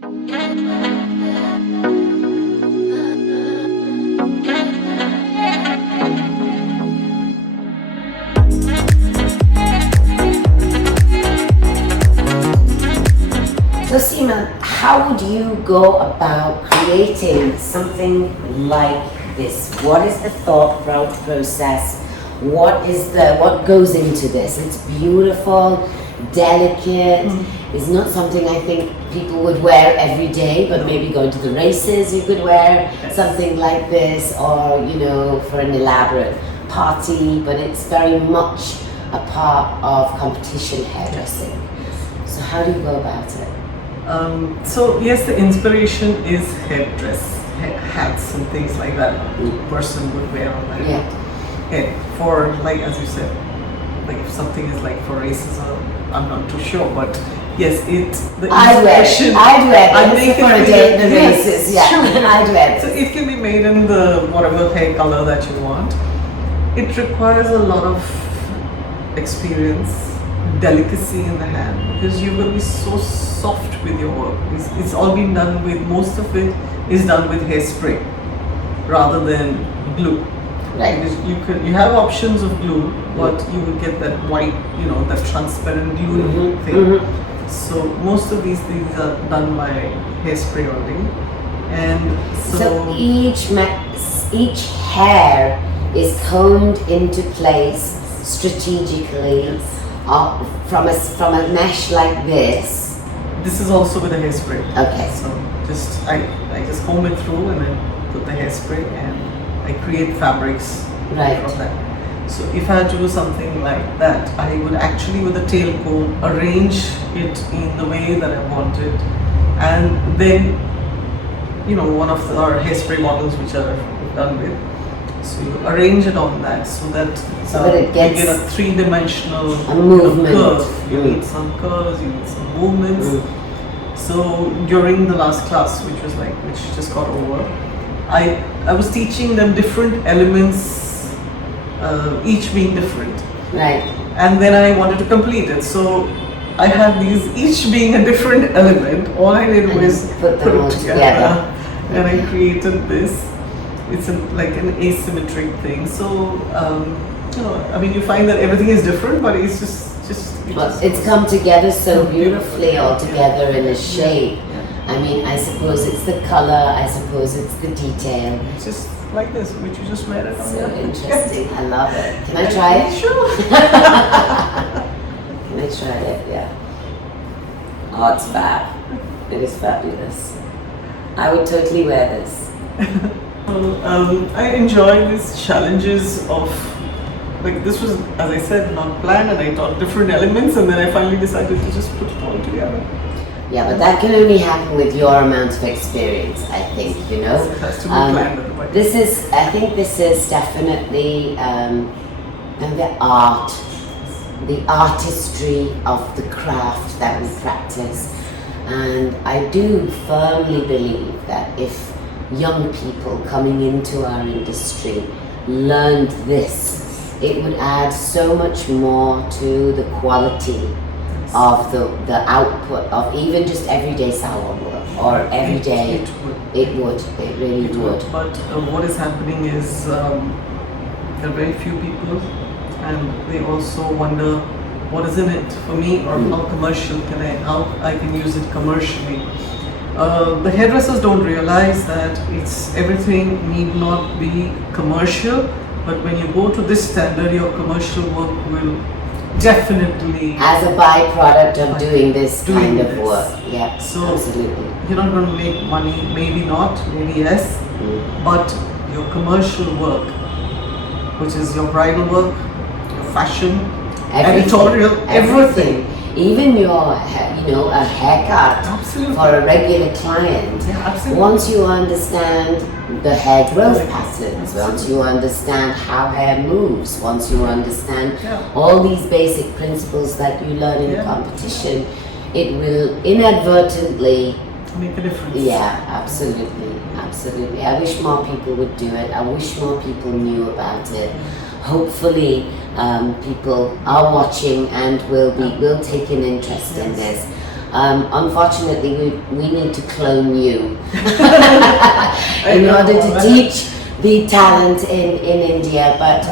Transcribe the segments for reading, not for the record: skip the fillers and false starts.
So Seema, how would you go about creating something like this? What is the thought process? What goes into this? It's beautiful, delicate. It's not something I think people would wear every day, but maybe going to the races you could wear something like this, or for an elaborate party, but it's very much a part of competition hairdressing. So how do you go about it? So yes, the inspiration is hats and things like that a person would wear on their head for, like as you said, like if something is like for races, I'm not too sure, but yes, the inspiration. I'd wear it. I make it for a day in the races. Yes, sure. I'd wear it. So it can be made in the whatever hair color that you want. It requires a lot of experience, delicacy in the hand, because you're going to be so soft with your work. It's all been done with, most of it is done with hairspray rather than glue. Right. Because you have options of glue, but you will get that white, that transparent glue thing. So most of these things are done by hairspray only, and so each hair is combed into place strategically. From a mesh like this. This is also with a hairspray. Okay. So I just comb it through and then put the hairspray, and I create fabrics from that. So if I had to do something like that, I would actually with a tail comb arrange it in the way that I want it, and then one of our hairspray bottles which are done with. So you arrange it on that so that it gets you get a three-dimensional movement. Curve. You need some curves, you need some movements. So during the last class, which just got over, I was teaching them different elements, each being different. Right. And then I wanted to complete it. So I had these each being a different element. All I did was put them all together. And I created this. It's like an asymmetric thing. So, you find that everything is different, but it's it's come together so beautifully all together in a shape. I mean, I suppose it's the color, I suppose it's the detail. It's just like this, which you just made it. So interesting, I love it. Can I try it? Sure. Can I try it? Yeah. Oh, it's fab. It is fabulous. I would totally wear this. I enjoy these challenges of, like, this was, as I said, not planned, and I taught different elements, and then I finally decided to just put it all together. Yeah, but that can only happen with your amount of experience, I think, It has to be planned otherwise. I think this is definitely the artistry of the craft that we practice. And I do firmly believe that if young people coming into our industry learned this, it would add so much more to the quality of the output of even just everyday salon work or everyday. It really would. But what is happening is there are very few people, and they also wonder what is in it for me, or how I can use it commercially. The hairdressers don't realize that everything need not be commercial, but when you go to this standard, your commercial work will definitely, as a byproduct of doing this kind of work. Yeah, so absolutely. You're not going to make money, maybe not, maybe yes, but your commercial work, which is your bridal work, your fashion, editorial, everything. Even a haircut Absolutely. for a regular client. Yeah, absolutely. Once you understand the hair growth patterns, once you understand how hair moves, once you understand all these basic principles that you learn in competition, it will inadvertently make a difference. Yeah, absolutely. I wish more people would do it. I wish more people knew about it. Hopefully, people are watching and will take an interest in this. Unfortunately, we need to clone you in order to teach the talent in India. But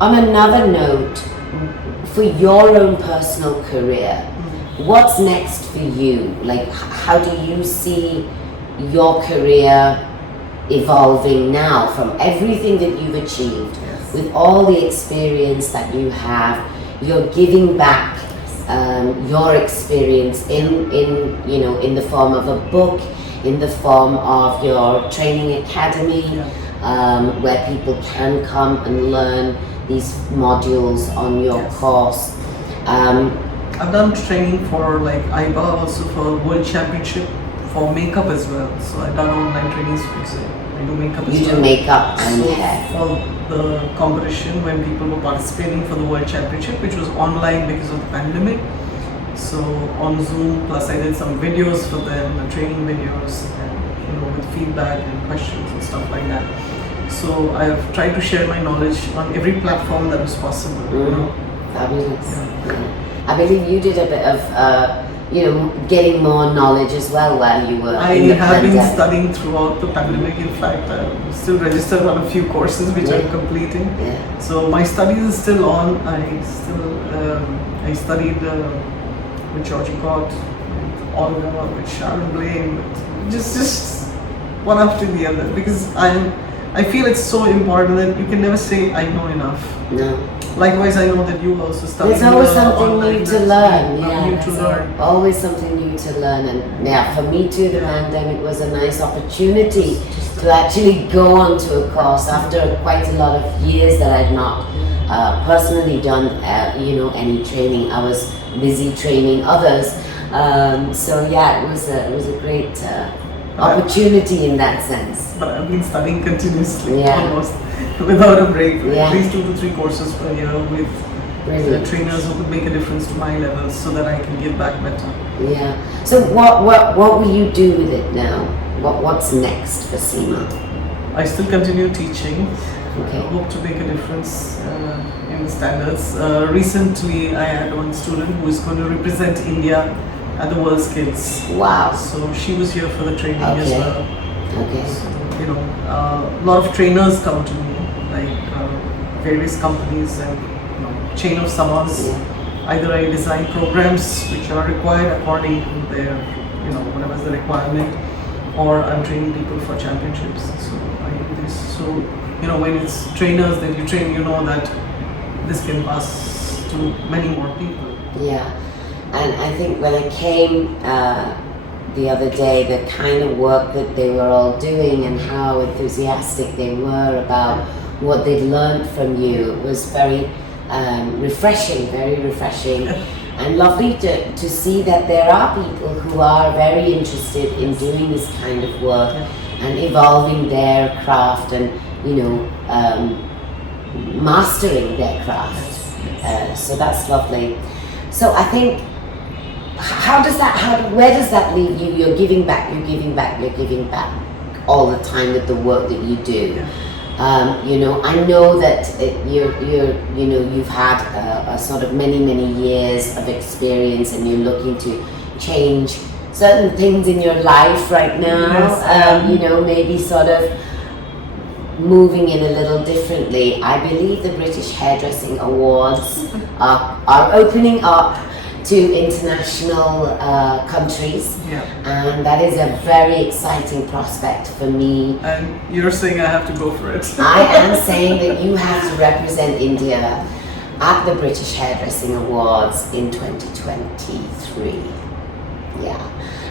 on another note, for your own personal career, what's next for you? Like, how do you see your career evolving now from everything that you've achieved? Yes. With all the experience that you have, you're giving back your experience in the form of a book, in the form of your training academy, where people can come and learn these modules on your Yes. course. I've done training for like IBA, also for World Championship for makeup as well. So I've done online trainings because I do makeup as You well. do makeup and So hair. for the competition, when people were participating for the World Championship, which was online because of the pandemic, so on Zoom, plus I did some videos for them, the training videos, and with feedback and questions and stuff like that. So I've tried to share my knowledge on every platform that was possible. Fabulous. Yeah. I believe you did a bit of, getting more knowledge as well while you were I in the have been pandemic. studying throughout the pandemic. In fact, I'm still registered on a few courses which I'm completing. Yeah. So my studies is still on. I studied with Georgie Cott, with Olga, with Sharon Blaine, just one after the other, because I feel it's so important that you can never say I know enough. No. Likewise, I know that you also study. There's always something new to learn. New to learn. Always something new to learn. And yeah, for me too, the pandemic was a nice opportunity to actually go onto a course after quite a lot of years that I'd not personally done, any training. I was busy training others. So yeah, it was a great opportunity in that sense. But I've been studying continuously, Yeah. almost without a break. Yeah. At least 2 to 3 courses per year with Brilliant. trainers who could make a difference to my levels, so that I can give back better. Yeah. So what will you do with it now? What's next for Seema? I still continue teaching. Okay. I hope to make a difference in the standards. Recently, I had one student who is going to represent India at the World Skills. Wow. So she was here for the training as Okay. well. Okay. So, a lot of trainers come to me, like various companies and chain of salons. Yeah. Either I design programs which are required according to their, whatever's the requirement, or I'm training people for championships. So I do this. So, when it's trainers that you train, you know that this can pass to many more people. Yeah. And I think when I came the other day, the kind of work that they were all doing and how enthusiastic they were about what they'd learned from you was very refreshing and lovely to see that there are people who are very interested in doing this kind of work and evolving their craft and mastering their craft. So that's lovely. So I think, where does that leave you? You're giving back all the time with the work that you do. I know that you've had a sort of many years of experience, and you're looking to change certain things in your life right now. Yes, maybe sort of moving in a little differently. I believe the British Hairdressing Awards are opening up to international countries, and that is a very exciting prospect for me. And you're saying I have to go for it. I am saying that you have to represent India at the British Hairdressing Awards in 2023. Yeah,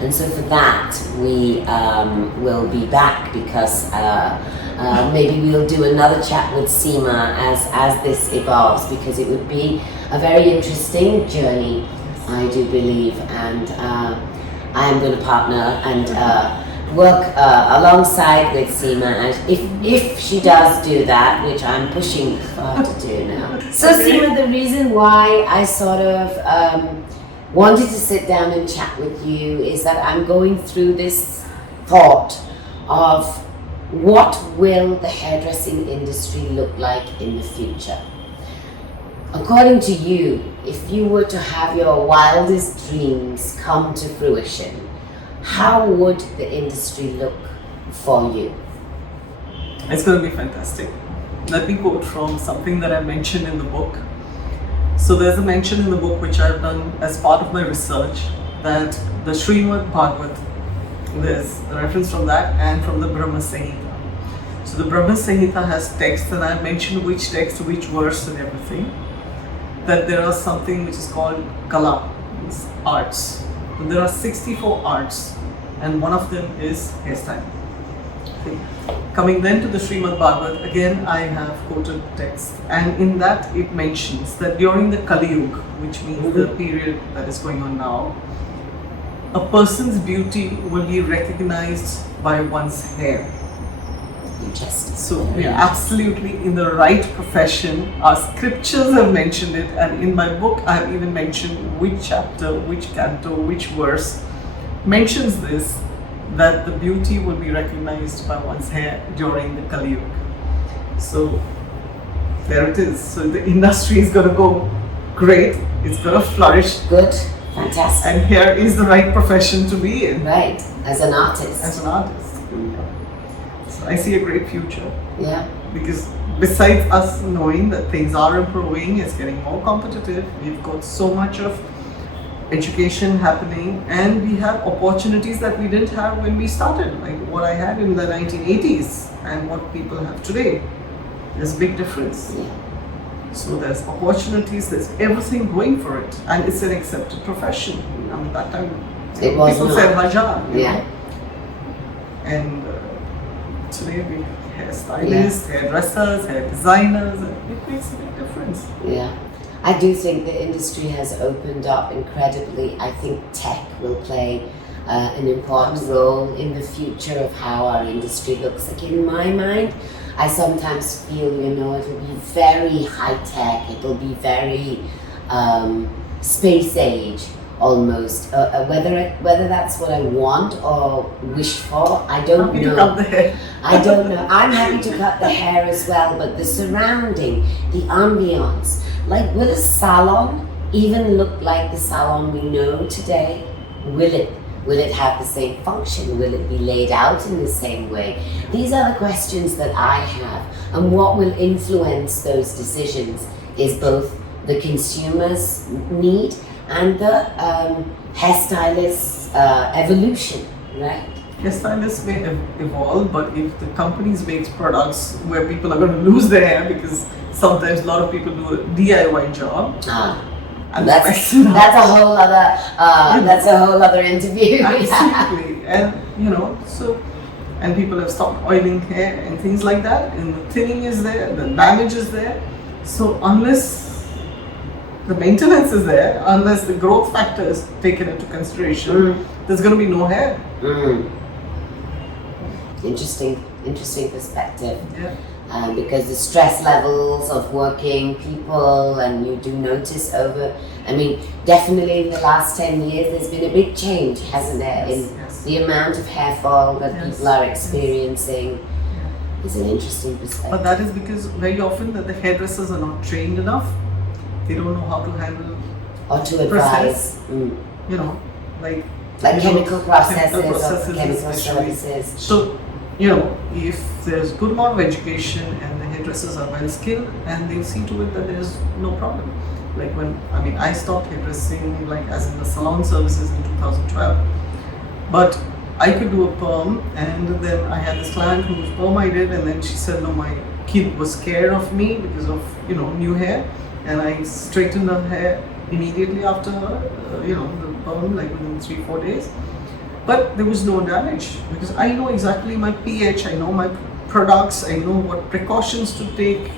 and so for that we will be back, because maybe we'll do another chat with Seema as this evolves, because it would be a very interesting journey, I do believe, and I am going to partner and work alongside with Seema, and if she does do that, which I'm pushing for her to do now. So Seema, the reason why I sort of wanted to sit down and chat with you is that I'm going through this thought of what will the hairdressing industry look like in the future. According to you, if you were to have your wildest dreams come to fruition, how would the industry look for you? It's going to be fantastic. Let me quote from something that I mentioned in the book. So there's a mention in the book which I've done as part of my research that the Srimad Bhagavat, there's a reference from that and from the Brahma Samhita. So the Brahma Samhita has text, and I've mentioned which text, which verse and everything. That there are something which is called Kala, means arts. And there are 64 arts, and one of them is hairstyle. Okay. Coming then to the Srimad Bhagavat, again I have quoted text, and in that it mentions that during the Kali Yuga, which means the period that is going on now, a person's beauty will be recognized by one's hair. Interesting. So we are absolutely in the right profession. Our scriptures have mentioned it, and in my book I have even mentioned which chapter, which canto, which verse mentions this, that the beauty will be recognized by one's hair during the Kali Yuga. So there it is. So the industry is going to go great. It's going to flourish. Good. Fantastic. And hair is the right profession to be in. Right. As an artist. As an artist. So I see a great future. Yeah. Because besides us knowing that things are improving, it's getting more competitive, we've got so much of education happening, and we have opportunities that we didn't have when we started, like what I had in the 1980s and what people have today. There's a big difference. Yeah. So there's opportunities, there's everything going for it, and it's an accepted profession. I mean, that time It was people not. said hajab, you Yeah. know. And today we hairstylists, hairdressers, hair designers, and it makes a big difference. Yeah. I do think the industry has opened up incredibly. I think tech will play an important role in the future of how our industry looks. Like in my mind, I sometimes feel, you know, it'll be very high tech, it'll be very space age almost. Whether that's what I want or wish for, I don't Happy know. to cut the hair. I don't know. I'm happy to cut the hair as well, but the surrounding, the ambience, like will a salon even look like the salon we know today? Will it have the same function? Will it be laid out in the same way? These are the questions that I have, and what will influence those decisions is both the consumer's need and the hairstylist's evolution, right? Hairstylists may evolve, but if the companies make products where people are going to lose their hair, because sometimes a lot of people do a DIY job. And That's a whole other interview. Absolutely. And you know, so, and people have stopped oiling hair and things like that, and the thinning is there, the damage is there. So unless the maintenance is there, unless the growth factor is taken into consideration, there's going to be no hair. Interesting perspective. Yeah. Because the stress levels of working people, and you do notice definitely in the last 10 years, there's been a big change, hasn't there, in the amount of hair fall that people are experiencing. It's an interesting perspective. But that is because very often that the hairdressers are not trained enough. They don't know how to handle Or to advise. you know, like Chemical processes or chemical especially. services. So, you know, if there's good amount of education and the hairdressers are well skilled, and they'll see to it that there's no problem. Like I stopped hairdressing, like as in the salon services in 2012. But I could do a perm, and then I had this client whose perm I did, and then she said, no, my kid was scared of me because of, you know, new hair, and I straightened her hair immediately after the perm, like within 3-4 days. But there was no damage because I know exactly my pH, I know my products, I know what precautions to take.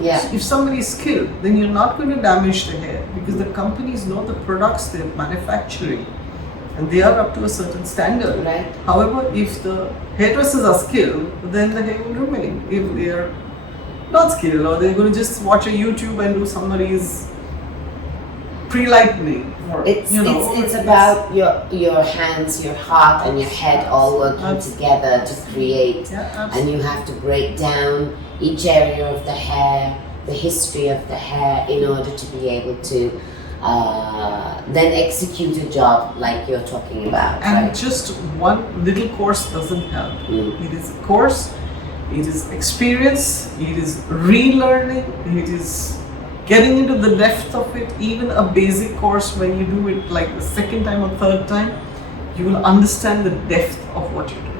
Yeah. So if somebody is skilled, then you're not going to damage the hair because the companies know the products they're manufacturing and they are up to a certain standard. Right. However, if the hairdressers are skilled, then the hair will remain. If they are not skilled, or they're going to just watch a YouTube and do somebody's pre-lightening. It's about your hands, your heart, and your head all working together to create. Yeah, and you have to break down each area of the hair the history of the hair in order to be able to then execute a job like you're talking about. And right? just one little course doesn't help. Mm. It is a course, it is experience, it is relearning, it is getting into the depth of it. Even a basic course, when you do it like the second time or third time, you will understand the depth of what you're doing.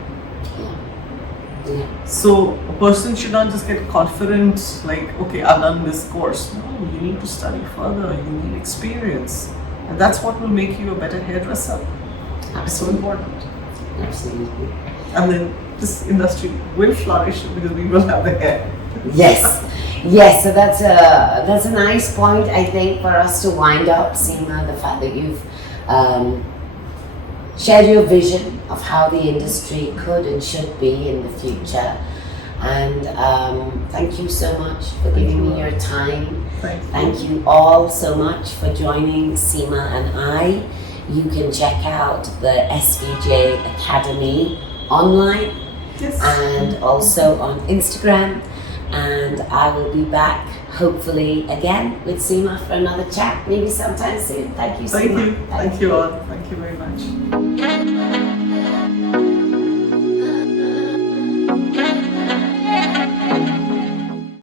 Yeah. So a person should not just get confident like, okay, I've done this course. No, you need to study further, you need experience. And that's what will make you a better hairdresser. It's so Absolutely. important. Absolutely. And then this industry will flourish because we will have the hair. Yes, yes. So that's a nice point, I think, for us to wind up, Seema. The fact that you've shared your vision of how the industry could and should be in the future, and thank you so much for giving me your time. Thank you all so much for joining Seema and I. You can check out the SVJ Academy online. Yes. And also on Instagram, and I will be back hopefully again with Seema for another chat, maybe sometime soon. Thank you, Seema. Thank you all. Thank you very much.